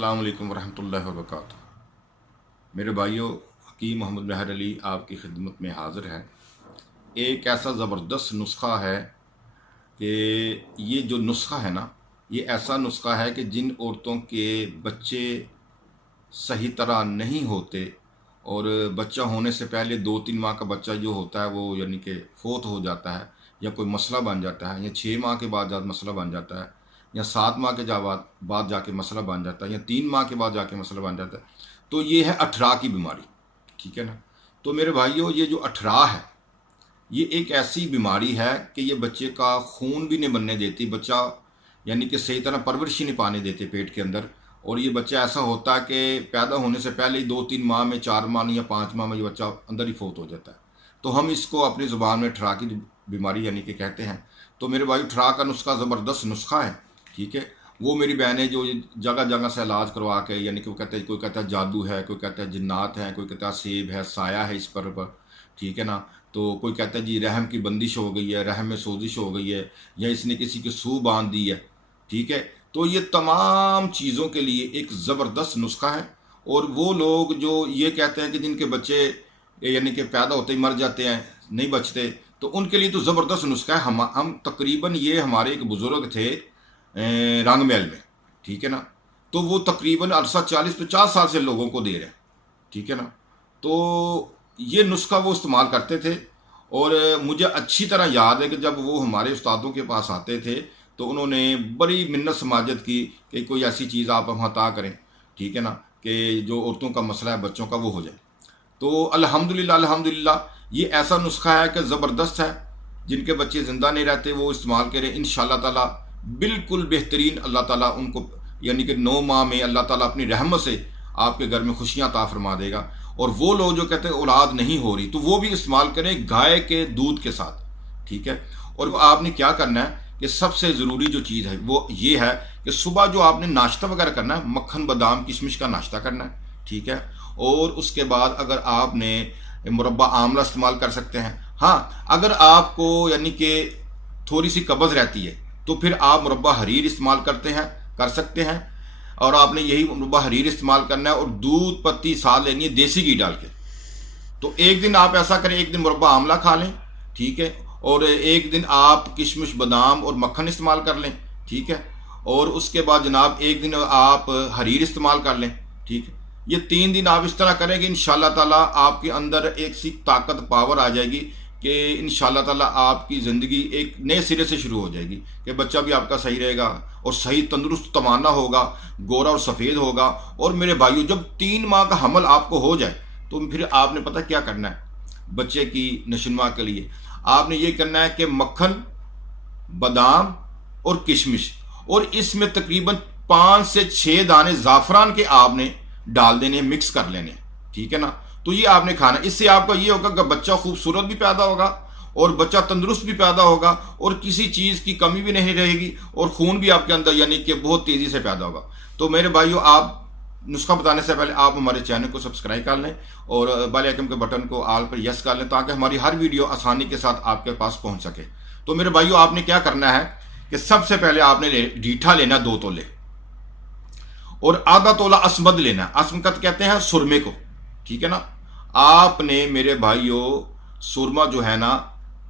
अस्सलाम वालेकुम वरहमतुल्लाहि वबरकातुहू। मेरे भाइयों, हकीम मोहम्मद महर अली आपकी खिदमत में हाज़िर है। एक ऐसा ज़बरदस्त नुस्खा है कि ये जो नुस्खा है ना, ये ऐसा नुस्खा है कि जिन औरतों के बच्चे सही तरह नहीं होते और बच्चा होने से पहले 2-3 माह का बच्चा जो होता है वो यानी कि फोत हो जाता है, या कोई मसला बन जाता है, या 6 माह के बाद मसला बन जाता है, या 7 माह के बाद जाके मसला बन जाता है, या 3 माह के बाद जाके मसला बन जाता है। तो ये है अठरा की बीमारी। ठीक है ना। तो मेरे भाइयों, ये जो अठरा है, ये एक ऐसी बीमारी है कि ये बच्चे का खून भी नहीं बनने देती, बच्चा यानी कि सही तरह परवरिश ही नहीं पाने देते पेट के अंदर। और ये बच्चा ऐसा होता है कि पैदा होने से पहले ही 2-3 माह में, 4 माह में या 5 माह में ये बच्चा अंदर ही फोत हो जाता है। तो हम इसको अपनी ज़ुबान में ठरा की बीमारी यानी कि कहते हैं। तो मेरे भाई, ठरा का नुस्खा ज़बरदस्त नुस्खा है। ठीक है। वो मेरी बहनें जो जगह जगह से इलाज करवा के, यानी कि वो कहते हैं, कोई कहता है जादू है, कोई कहता है जिन्नात है, कोई कहता है सेब है, साया है इस पर। ठीक है ना। तो कोई कहता है जी रहम की बंदिश हो गई है, रहम में सोजिश हो गई है, या इसने किसी की सूह बांध दी है। ठीक है। तो ये तमाम चीज़ों के लिए एक ज़बरदस्त नुस्खा है। और वो लोग जो ये कहते हैं कि जिनके बच्चे यानी कि पैदा होते ही मर जाते हैं, नहीं बचते, तो उनके लिए तो ज़बरदस्त नुस्खा है। हम तकरीबन, ये हमारे एक बुज़ुर्ग थे रंगमहल में। ठीक है ना। तो वो तकरीबन अरसा 40-50 साल से लोगों को दे रहे हैं। ठीक है ना। तो ये नुस्खा वो इस्तेमाल करते थे। और मुझे अच्छी तरह याद है कि जब वो हमारे उस्तादों के पास आते थे तो उन्होंने बड़ी मिन्नत समाजत की कि कोई ऐसी चीज़ आप हम अता करें। ठीक है ना। कि जो औरतों का मसला है, बच्चों का, वो हो जाए। तो अल्हम्दुलिल्लाह अल्हम्दुलिल्लाह ये ऐसा नुस्खा है कि ज़बरदस्त है। जिनके बच्चे ज़िंदा नहीं रहते वो इस्तेमाल करें, इंशाअल्लाह ताला बिल्कुल बेहतरीन अल्लाह ताला उनको, यानी कि 9 माह में अल्लाह ताला अपनी रहमत से आपके घर में खुशियाँ अता फरमा देगा। और वो लोग जो कहते हैं औलाद नहीं हो रही, तो वो भी इस्तेमाल करें गाय के दूध के साथ। ठीक है। और आपने क्या करना है कि सबसे ज़रूरी जो चीज़ है वो ये है कि सुबह जो आपने नाश्ता वगैरह करना है, मक्खन बादाम किशमिश का नाश्ता करना है। ठीक है। और उसके बाद अगर आपने मुरब्बा आंवला इस्तेमाल कर सकते हैं। हाँ, अगर आपको यानी कि थोड़ी सी कब्ज़ रहती है तो फिर आप मुरब्बा हरीर इस्तेमाल कर सकते हैं। और आपने यही मुरब्बा हरीर इस्तेमाल करना है और दूध पत्ती साथ लेनी है देसी घी डाल के। तो एक दिन आप ऐसा करें, एक दिन मुरब्बा आंवला खा लें। ठीक है। और एक दिन आप किशमिश बादाम और मक्खन इस्तेमाल कर लें। ठीक है। और उसके बाद जनाब एक दिन आप हरीर इस्तेमाल कर लें। ठीक है। ये 3 दिन आप इस तरह करेंगे, इंशाल्लाह ताला आपके अंदर एक सी ताकत, पावर आ जाएगी कि इंशाल्लाह ताला आपकी ज़िंदगी एक नए सिरे से शुरू हो जाएगी कि बच्चा भी आपका सही रहेगा और सही तंदुरुस्त तवाना होगा, गोरा और सफ़ेद होगा। और मेरे भाइयों, जब 3 माह का हमल आपको हो जाए तो फिर आपने पता क्या करना है बच्चे की नशुनमा के लिए। आपने ये करना है कि मक्खन, बादाम और किशमिश, और इसमें तकरीबन 5 से 6 दाने ज़ाफ़रान के आपने डाल देने, मिक्स कर लेने। ठीक है ना। तो ये आपने खाना, इससे आपका ये होगा कि बच्चा खूबसूरत भी पैदा होगा और बच्चा तंदुरुस्त भी पैदा होगा और किसी चीज़ की कमी भी नहीं रहेगी और खून भी आपके अंदर यानी कि बहुत तेज़ी से पैदा होगा। तो मेरे भाइयों, आप नुस्खा बताने से पहले आप हमारे चैनल को सब्सक्राइब कर लें और बेल आइकन के बटन को आल पर यस कर लें ताकि हमारी हर वीडियो आसानी के साथ आपके पास पहुंच सके। तो मेरे भाइयों, आपने क्या करना है कि सबसे पहले आपने रीठा लेना 2 तोले और आधा तोला असमद लेना है। असमकत कहते हैं सुरमे को। ठीक है ना। आपने मेरे भाइयों, सुरमा जो है ना,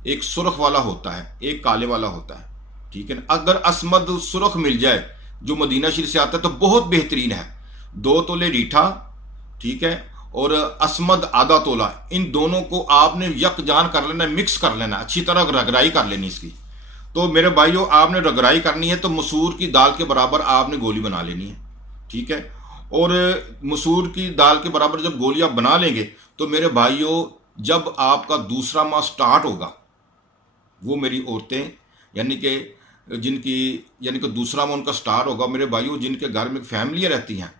एक सुर्ख वाला होता है, एक काले वाला होता है। ठीक है ना। अगर असमद सुर्ख मिल जाए जो मदीना शरीफ से आता है तो बहुत बेहतरीन है। 2 तोले रीठा, ठीक है, और असमद आधा तोला, इन दोनों को आपने यकजान कर लेना, मिक्स कर लेना, अच्छी तरह रगड़ाई कर लेनी इसकी। तो मेरे भाइयों, आपने रगड़ाई करनी है तो मसूर की दाल के बराबर आपने गोली बना लेनी है। ठीक है। और मसूर की दाल के बराबर जब गोली आप बना लेंगे तो मेरे भाइयों, जब आपका दूसरा माह स्टार्ट होगा, वो मेरी औरतें यानी कि जिनकी यानी कि दूसरा माह उनका स्टार्ट होगा, मेरे भाइयों जिनके घर में फैमिलियाँ रहती हैं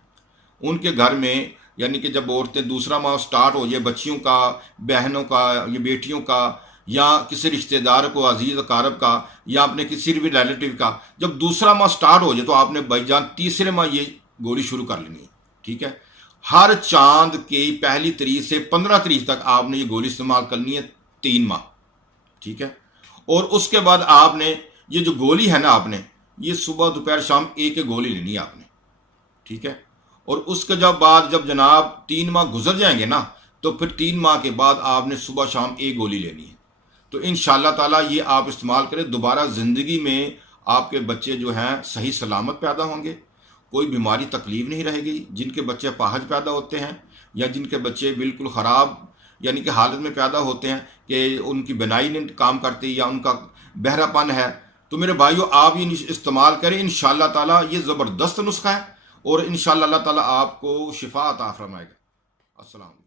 उनके घर में, यानी कि जब औरतें दूसरा माह स्टार्ट हो जाए, बच्चियों का, बहनों का, ये बेटियों का, या किसी रिश्तेदार को, अजीज़ अकारब का, या अपने किसी भी रिलेटिव का, जब दूसरा माह स्टार्ट हो जाए तो आपने भाईजान तीसरे माह ये गोली शुरू कर लेनी है। ठीक है। हर चांद की पहली तारीख से 15 तारीख तक आपने ये गोली इस्तेमाल करनी है, 3 माह। ठीक है। और उसके बाद आपने ये जो गोली है ना, आपने ये सुबह दोपहर शाम एक गोली लेनी है आपने। ठीक है। और उसके जब जनाब 3 माह गुजर जाएंगे ना, तो फिर 3 माह के बाद आपने सुबह शाम एक गोली लेनी है। तो इंशाअल्लाह ताला ये आप इस्तेमाल करें, दोबारा ज़िंदगी में आपके बच्चे जो हैं सही सलामत पैदा होंगे, कोई बीमारी तकलीफ नहीं रहेगी। जिनके बच्चे पाहज पैदा होते हैं या जिनके बच्चे बिल्कुल ख़राब यानी कि हालत में पैदा होते हैं कि उनकी बनाई नहीं काम करती या उनका बहरापन है, तो मेरे भाइयों आप ये इस्तेमाल करें। इंशाअल्लाह ताला ये ज़बरदस्त नुस्खा है और इंशाअल्लाह अल्लाह ताला आपको शिफा अता फरमाएगा। अस्सलाम।